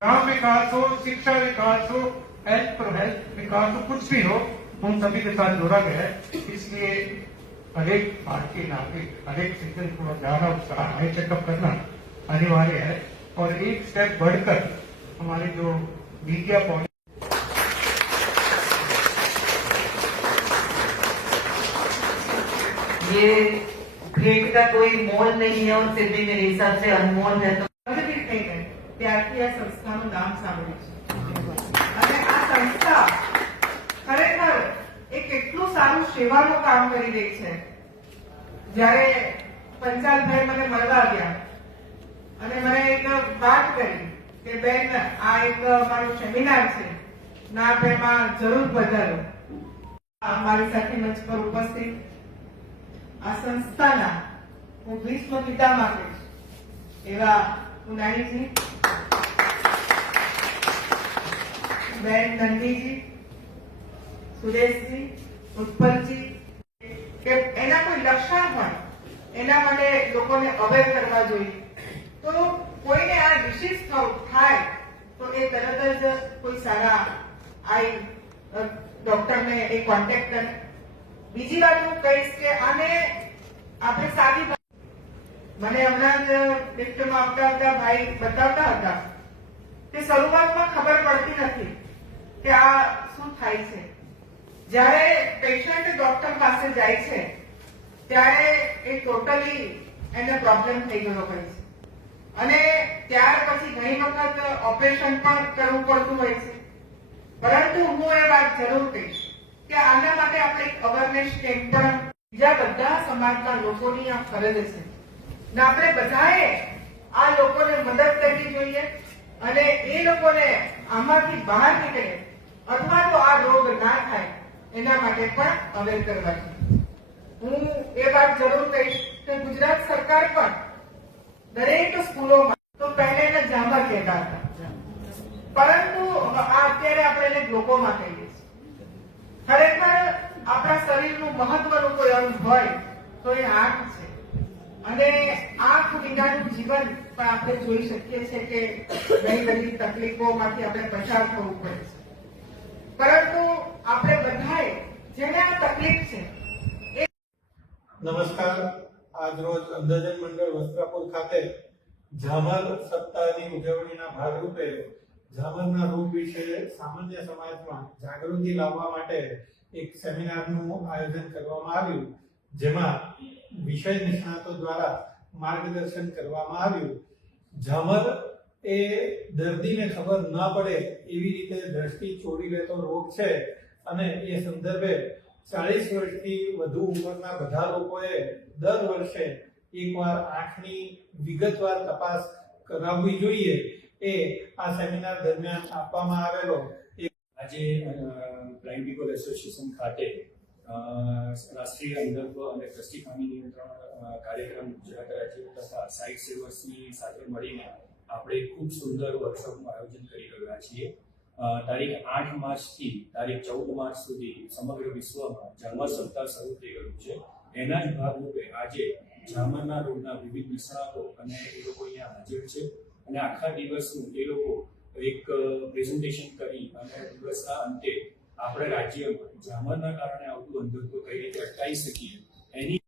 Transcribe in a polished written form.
गांव विकास हो, शिक्षा विकास हो, हेल्थ पर हेल्थ विकास हो, कुछ भी हो, हम सभी के साथ जोड़ा गया है। इसलिए हर एक पार्टी नागरिक, हर एक सिटीजन को ज्यादा उत्साह है, चेकअप करना अनिवार्य है। और एक स्टेप बढ़कर हमारे जो मीडिया पॉलिसी, ये भेंट का कोई मोल नहीं है और फिर भी मेरे हिसाब से अनमोल है। तो ત્યારથી આ સંસ્થાનું નામ સાંભળ્યું છે અને આ સંસ્થા ખરેખર એક એટલું સારું સેવાનું કામ કરી રહી છે। જ્યારે પંચાલભાઈ મને મળવા આવ્યા અને મને એક વાત કરી કે બેન આ એક મારું સેમિનાર છે ના આપ એમાં જરૂર પધારો। મારી સાથે મંચ પર ઉપસ્થિત આ સંસ્થાના હું વિશ્વ પિતા માંગીશ એવા ઉનાણીજી, બેન નંદીજી, સુરેશજી, ઉત્પલજી કે એના કોઈ લક્ષણ હોય એના માટે લોકોને અવેર કરવા જોઈએ। તો કોઈને આ ડિસીઝ થાય તો એ તરત જ કોઈ સારા આઈ ડોક્ટરને એ કોન્ટેક્ટ કરે। બીજી વાત હું કહીશ કે આને આપણે સાદી મને હમણાં જ લિફ્ટમાં આવતા આવતા ભાઈ બતાવતા હતા કે શરૂઆતમાં ખબર પડતી નથી કે આ શું થાય છે। જ્યારે પેશન્ટ ડોક્ટર પાસે જાય છે ત્યારે એ ટોટલી એને પ્રોબ્લેમ થઈ ગયો હોય છે અને ત્યાર પછી ઘણી વખત ઓપરેશન પણ કરવું પડતું હોય છે। પરંતુ હું એ વાત જરૂર કહીશ કે આના માટે આપણે એક અવેરનેસ કેમ્પ પણ બીજા બધા સમાજના લોકોની આ ફરજ છે ને આપણે બધાએ આ લોકોને મદદ કરવી જોઈએ અને એ લોકોને આમાંથી બહાર નીકળે અથવા તો આ રોગ ના થાય એના માટે પણ અવેર કરવા જોઈએ। હું એ વાત જરૂર કહીશ કે ગુજરાત સરકાર પણ દરેક સ્કૂલોમાં તો પહેલા એને ઝામર કહેતા હતા પરંતુ આ અત્યારે આપણે એને ગ્લોકોમા કહીએ છીએ। ખરેખર આપણા શરીરનું મહત્વનું કોઈ અંગ હોય તો એ આંખ છે અને આંખ વિનાનું જીવન પણ આપણે જોઈ શકીએ છીએ કે ઘણી બધી તકલીફોમાંથી આપણે પસાર થવું પડે છે। પરંતુ આપણે બધાએ જેને આ તકલીફ છે એ નમસ્કાર। આજ રોજ અંધજન મંડળ વસ્ત્રાપુર ખાતે ઝામર સપ્તાહની ઉજવણીના ભાગરૂપે ઝામરના રોગ વિશે સામાન્ય સમાજમાં જાગૃતિ લાવવા માટે એક સેમિનારનું આયોજન કરવામાં આવ્યું, જેમાં વિષય નિષ્ણાતો દ્વારા માર્ગદર્શન કરવામાં આવ્યું। ઝામર એ દર્દીને ખબર ન પડે એવી રીતે દ્રષ્ટિ ચોરી લેતો રોગ છે અને એ સંદર્ભે 40 વર્ષથી વધુ ઉંમરના બધા લોકોએ દર વર્ષે એકવાર આંખની વિગતવાર તપાસ કરાવવી જોઈએ એ આ સેમિનાર દરમિયાન આપવામાં આવેલો। આજે બ્લાઇન્ડ પીપલ એસોસિએશન ખાતે રાષ્ટ્રીય અંધત્વ અને દ્રષ્ટિ ખામી નિયંત્રણ કાર્યક્રમ ગુજરાત રાજ્ય તથા સાઇટ સેવર્સની સાથે મળીને આપણે ખૂબ સુંદર વર્કશોપનું આયોજન કરી રહ્યા છીએ। તારીખ 8 માર્ચથી તારીખ 14 માર્ચ સુધી સમગ્ર વિશ્વમાં ઝામર સપ્તાહ શરૂ થઈ ગયું છે। એના જ ભાગરૂપે આજે ઝામરના રોગના વિવિધ નિષ્ણાતો અને એ લોકો અહીંયા હાજર છે અને આખા દિવસનું એ લોકો એક પ્રેઝન્ટેશન કરી અને દિવસના અંતે આપણે રાજ્યમાં ઝામરના કારણે આવતું અંધત્વ કઈ રીતે અટકાવી શકીએ એની